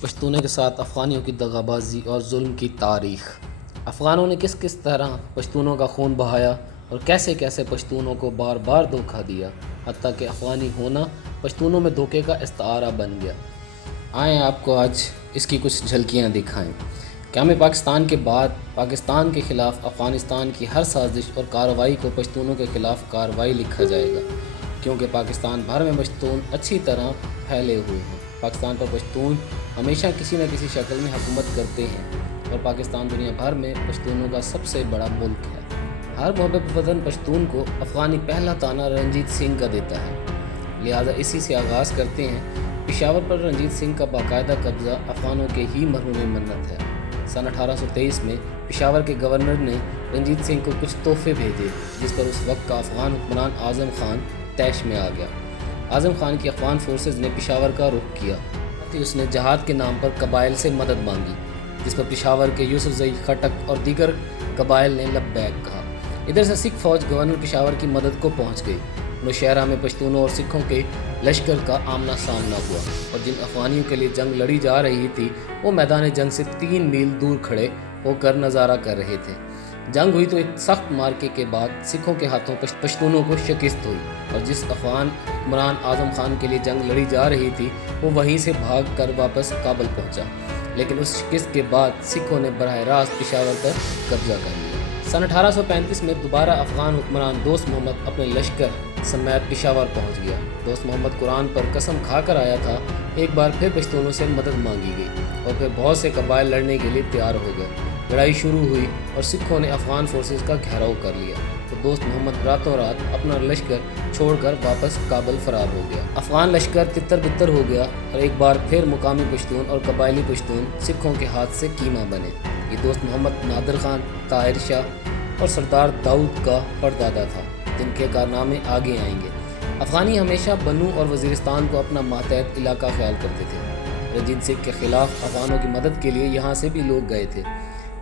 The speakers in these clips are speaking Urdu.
پشتونوں کے ساتھ افغانیوں کی دغابازی اور ظلم کی تاریخ۔ افغانوں نے کس طرح پشتونوں کا خون بہایا اور کیسے پشتونوں کو بار بار دھوکہ دیا، حتیٰ کہ افغانی ہونا پشتونوں میں دھوکے کا استعارہ بن گیا۔ آئیں آپ کو آج اس کی کچھ جھلکیاں دکھائیں۔ قیام پاکستان کے بعد پاکستان کے خلاف افغانستان کی ہر سازش اور کارروائی کو پشتونوں کے خلاف کارروائی لکھا جائے گا، کیونکہ پاکستان بھر میں پشتون اچھی طرح پھیلے ہوئے ہیں۔ پاکستان پر پشتون ہمیشہ کسی نہ کسی شکل میں حکومت کرتے ہیں اور پاکستان دنیا بھر میں پشتونوں کا سب سے بڑا ملک ہے۔ ہر محب وطن پشتون کو افغانی پہلا طعنہ رنجیت سنگھ کا دیتا ہے، لہٰذا اسی سے آغاز کرتے ہیں۔ پشاور پر رنجیت سنگھ کا باقاعدہ قبضہ افغانوں کے ہی مرہون منت ہے۔ سن 1823 میں پشاور کے گورنر نے رنجیت سنگھ کو کچھ تحفے بھیجے، جس پر اس وقت کا افغان حکمران اعظم خان طیش میں آ گیا۔ اعظم خان کی افغان فورسز نے پشاور کا رخ کیا۔ اس نے جہاد کے نام پر قبائل سے مدد مانگی، جس پر پشاور کے یوسف زئی خٹک اور دیگر قبائل نے لبیک کہا۔ ادھر سے سکھ فوج گورنر پشاور کی مدد کو پہنچ گئی۔ نوشہرہ میں پشتونوں اور سکھوں کے لشکر کا آمنا سامنا ہوا اور جن افغانیوں کے لیے جنگ لڑی جا رہی تھی وہ میدان جنگ سے 3 میل دور کھڑے ہو کر نظارہ کر رہے تھے۔ جنگ ہوئی تو ایک سخت مارکے کے بعد سکھوں کے ہاتھوں پشتونوں کو شکست ہوئی اور جس افغان حکمران اعظم خان کے لیے جنگ لڑی جا رہی تھی وہ وہیں سے بھاگ کر واپس کابل پہنچا، لیکن اس شکست کے بعد سکھوں نے براہ راست پشاور پر قبضہ کر لیا۔ سن 1835 میں دوبارہ افغان حکمران دوست محمد اپنے لشکر سمیت پشاور پہنچ گیا۔ دوست محمد قرآن پر قسم کھا کر آیا تھا۔ ایک بار پھر پشتونوں سے مدد مانگی گئی اور پھر بہت سے قبائل لڑنے کے لیے تیار ہو گئے۔ لڑائی شروع ہوئی اور سکھوں نے افغان فورسز کا گھیراؤ کر لیا تو دوست محمد راتوں رات اپنا لشکر چھوڑ کر واپس کابل فرار ہو گیا۔ افغان لشکر تتر بتر ہو گیا اور ایک بار پھر مقامی پشتون اور قبائلی پشتون سکھوں کے ہاتھ سے کیما بنے۔ یہ دوست محمد نادر خان، طاہر شاہ اور سردار داؤد کا پردادا تھا، جن کے کارنامے آگے آئیں گے۔ افغانی ہمیشہ بنو اور وزیرستان کو اپنا ماتحت علاقہ خیال کرتے تھے۔ رنجیت سنگھ کے خلاف افغانوں کی مدد کے لیے یہاں سے بھی لوگ گئے تھے،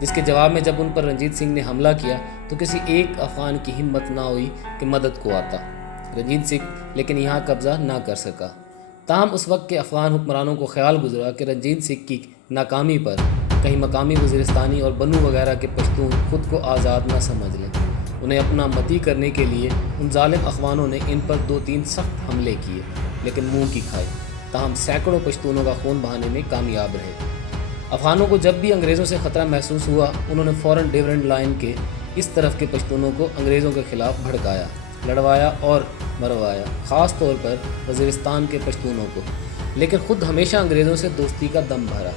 جس کے جواب میں جب ان پر رنجیت سنگھ نے حملہ کیا تو کسی ایک افغان کی ہمت نہ ہوئی کہ مدد کو آتا۔ رنجیت سنگھ لیکن یہاں قبضہ نہ کر سکا۔ تاہم اس وقت کے افغان حکمرانوں کو خیال گزرا کہ رنجیت سنگھ کی ناکامی پر کہیں مقامی وزیرستانی اور بنو وغیرہ کے پشتون خود کو آزاد نہ سمجھ لیں۔ انہیں اپنا متی کرنے کے لیے ان ظالم افغانوں نے ان پر 2-3 سخت حملے کیے، لیکن منہ کی کھائے۔ تاہم سینکڑوں پشتونوں کا خون بہانے میں کامیاب رہے۔ افغانوں کو جب بھی انگریزوں سے خطرہ محسوس ہوا، انہوں نے فوراً ڈیورنٹ لائن کے اس طرف کے پشتونوں کو انگریزوں کے خلاف بھڑکایا، لڑوایا اور مروایا، خاص طور پر وزیرستان کے پشتونوں کو، لیکن خود ہمیشہ انگریزوں سے دوستی کا دم بھرا۔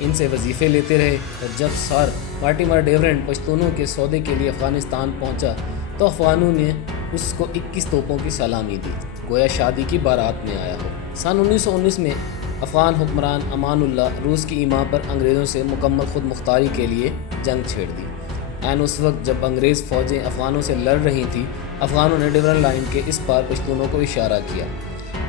ان سے وظیفے لیتے رہے اور جب سر مارٹیمر ڈیورنٹ پشتونوں کے سودے کے لیے افغانستان پہنچا تو افغانوں نے اس کو 21 توپوں کی سلامی دی، گویا شادی کی بارات میں آیا ہو۔ سن 1919 میں افغان حکمران امان اللہ روس کی ایما پر انگریزوں سے مکمل خود مختاری کے لیے جنگ چھیڑ دی۔ عین اس وقت جب انگریز فوجیں افغانوں سے لڑ رہی تھیں، افغانوں نے ڈیورنٹ لائن کے اس پار پشتونوں کو اشارہ کیا۔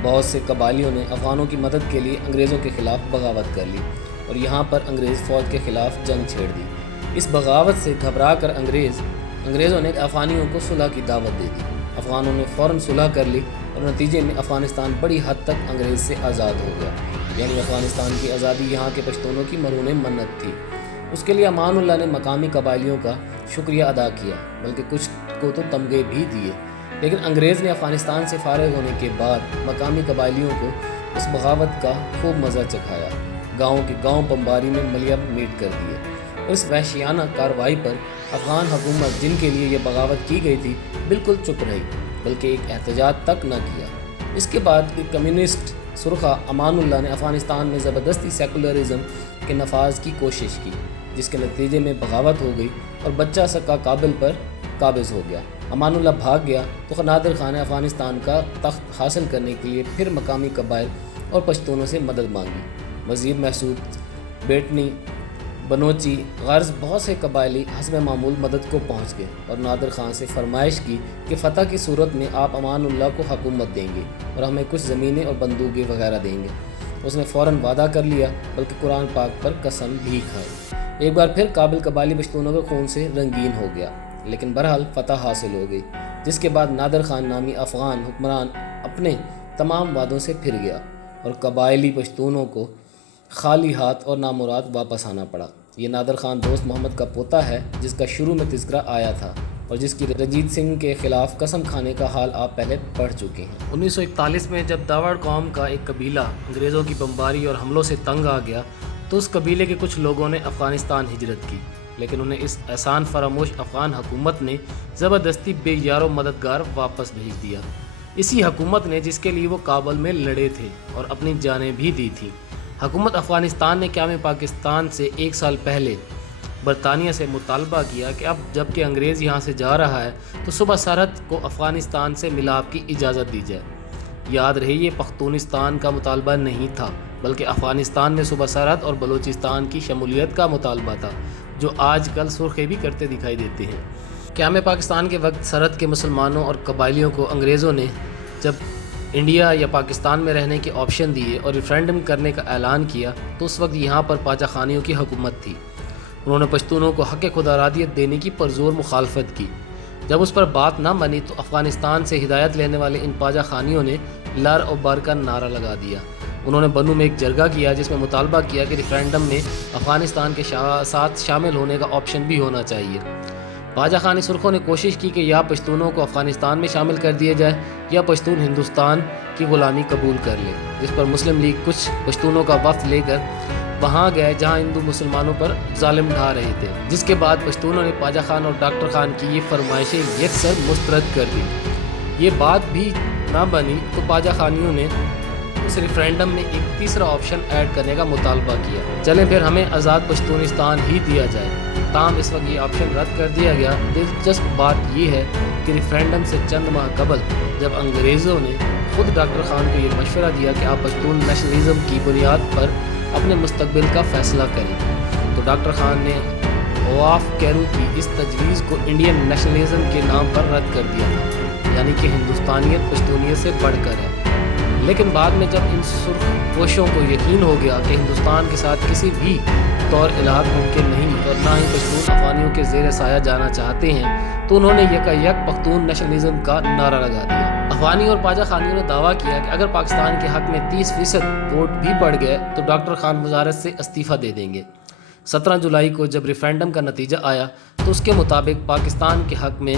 بہت سے قبائلیوں نے افغانوں کی مدد کے لیے انگریزوں کے خلاف بغاوت کر لی اور یہاں پر انگریز فوج کے خلاف جنگ چھیڑ دی۔ اس بغاوت سے گھبرا کر انگریزوں نے افغانیوں کو صلح کی دعوت دے دی۔ افغانوں نے فوراً صلح کر لی اور نتیجے میں افغانستان بڑی حد تک انگریز سے آزاد ہو گیا، یعنی افغانستان کی آزادی یہاں کے پشتونوں کی مرہون منت تھی۔ اس کے لیے امان اللہ نے مقامی قبائلیوں کا شکریہ ادا کیا، بلکہ کچھ کو تو تمغے بھی دیے، لیکن انگریز نے افغانستان سے فارغ ہونے کے بعد مقامی قبائلیوں کو اس بغاوت کا خوب مزہ چکھایا، گاؤں کے گاؤں بمباری میں ملیہ میٹ کر دیے۔ اس وحشیانہ کارروائی پر افغان حکومت، جن کے لیے یہ بغاوت کی گئی تھی، بالکل چپ رہی، بلکہ ایک احتجاج تک نہ کیا۔ اس کے بعد ایک کمیونسٹ سرخا امان اللہ نے افغانستان میں زبردستی سیکولرزم کے نفاذ کی کوشش کی، جس کے نتیجے میں بغاوت ہو گئی اور بچہ سکا کابل پر قابض ہو گیا۔ امان اللہ بھاگ گیا تو نادر خان نے افغانستان کا تخت حاصل کرنے کے لیے پھر مقامی قبائل اور پشتونوں سے مدد مانگی۔ وزیر محسود، بیٹنی، بنوچی غرض بہت سے قبائلی حسب معمول مدد کو پہنچ گئے اور نادر خان سے فرمائش کی کہ فتح کی صورت میں آپ امان اللہ کو حکومت دیں گے اور ہمیں کچھ زمینیں اور بندوقیں وغیرہ دیں گے۔ اس نے فوراً وعدہ کر لیا، بلکہ قرآن پاک پر قسم بھی کھائی۔ ایک بار پھر کابل قبائلی پشتونوں کے خون سے رنگین ہو گیا، لیکن بہرحال فتح حاصل ہو گئی، جس کے بعد نادر خان نامی افغان حکمران اپنے تمام وعدوں سے پھر گیا اور قبائلی پشتونوں کو خالی ہاتھ اور نامراد واپس آنا پڑا۔ یہ نادر خان دوست محمد کا پوتا ہے جس کا شروع میں تذکرہ آیا تھا اور جس کی رنجیت سنگھ کے خلاف قسم کھانے کا حال آپ پہلے پڑھ چکے ہیں۔ 1941 میں جب داوڑ قوم کا ایک قبیلہ انگریزوں کی بمباری اور حملوں سے تنگ آ گیا تو اس قبیلے کے کچھ لوگوں نے افغانستان ہجرت کی، لیکن انہیں اس احسان فراموش افغان حکومت نے زبردستی بے یار و مددگار واپس بھیج دیا۔ اسی حکومت نے جس کے لیے وہ کابل میں لڑے تھے اور اپنی جانیں بھی دی تھیں۔ حکومت افغانستان نے قیام پاکستان سے 1 سال پہلے برطانیہ سے مطالبہ کیا کہ اب جب کہ انگریز یہاں سے جا رہا ہے تو صوبہ سرحد کو افغانستان سے ملاپ کی اجازت دی جائے۔ یاد رہے یہ پختونستان کا مطالبہ نہیں تھا بلکہ افغانستان میں صوبہ سرحد اور بلوچستان کی شمولیت کا مطالبہ تھا، جو آج کل سرخی بھی کرتے دکھائی دیتے ہیں۔ قیام پاکستان کے وقت سرحد کے مسلمانوں اور قبائلیوں کو انگریزوں نے جب انڈیا یا پاکستان میں رہنے کے آپشن دیے اور ریفرینڈم کرنے کا اعلان کیا تو اس وقت یہاں پر پاچا خانیوں کی حکومت تھی۔ انہوں نے پشتونوں کو حق خود ارادیت دینے کی پرزور مخالفت کی۔ جب اس پر بات نہ بنی تو افغانستان سے ہدایت لینے والے ان پاجا خانیوں نے لر اور بر کا نعرہ لگا دیا۔ انہوں نے بنو میں ایک جرگہ کیا جس میں مطالبہ کیا کہ ریفرینڈم میں افغانستان کے ساتھ شامل ہونے کا آپشن بھی ہونا چاہیے۔ پاجا خانی سرخوں نے کوشش کی کہ یا پشتونوں کو افغانستان میں شامل کر دیا جائے یا پشتون ہندوستان کی غلامی قبول کر لے، جس پر مسلم لیگ کچھ پشتونوں کا وفد لے کر وہاں گئے جہاں ہندو مسلمانوں پر ظالم ڈھا رہے تھے، جس کے بعد پشتونوں نے پاجا خان اور ڈاکٹر خان کی یہ فرمائشیں یکسر مسترد کر دی۔ یہ بات بھی نہ بنی تو پاجا خانیوں نے اس ریفرینڈم میں ایک تیسرا آپشن ایڈ کرنے کا مطالبہ کیا، چلیں پھر ہمیں آزاد پشتونستان ہی دیا جائے۔ تاہم اس وقت یہ آپشن رد کر دیا گیا۔ دلچسپ بات یہ ہے کہ ریفرینڈم سے چند ماہ قبل جب انگریزوں نے خود ڈاکٹر خان کو یہ مشورہ دیا کہ آپ پشتون نیشنلزم کی بنیاد پر اپنے مستقبل کا فیصلہ کریں تو ڈاکٹر خان نے اواف کیرو کی اس تجویز کو انڈین نیشنلزم کے نام پر رد کر دیا تھا، یعنی کہ ہندوستانیت پشتونیت سے بڑھ کر ہے۔ لیکن بعد میں جب ان سرخ پوشوں کو یقین ہو گیا کہ ہندوستان کے ساتھ کسی بھی طور الحاق ممکن نہیں اور نہ ہی پشتون افغانیوں کے زیر سایہ جانا چاہتے ہیں تو انہوں نے یکایک پختون نیشنلزم کا نعرہ لگا دیا۔ افغانی اور پاجا خانیوں نے دعویٰ کیا کہ اگر پاکستان کے حق میں 30% ووٹ بھی پڑ گئے تو ڈاکٹر خان وزارت سے استعفیٰ دے دیں گے۔ 17 جولائی کو جب ریفرینڈم کا نتیجہ آیا تو اس کے مطابق پاکستان کے حق میں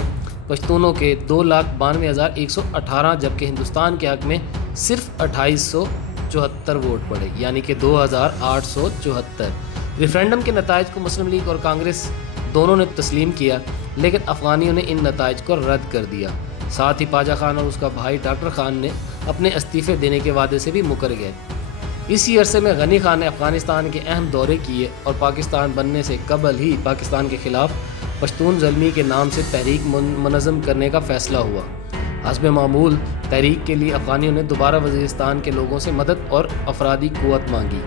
پشتونوں کے 2,92,118 جبکہ ہندوستان کے حق میں صرف 2874 ووٹ پڑے، یعنی کہ 2,874۔ ریفرینڈم کے نتائج کو مسلم لیگ اور کانگریس دونوں نے تسلیم کیا، لیکن افغانیوں نے ان نتائج کو رد کر دیا۔ ساتھ ہی پاجا خان اور اس کا بھائی ڈاکٹر خان نے اپنے استعفے دینے کے وعدے سے بھی مکر گئے۔ اسی عرصے میں غنی خان نے افغانستان کے اہم دورے کیے اور پاکستان بننے سے قبل ہی پاکستان کے خلاف پشتون زلمی کے نام سے تحریک منظم کرنے کا فیصلہ ہوا۔ حسب معمول تحریک کے لیے افغانیوں نے دوبارہ وزیرستان کے لوگوں سے مدد اور افرادی قوت مانگی۔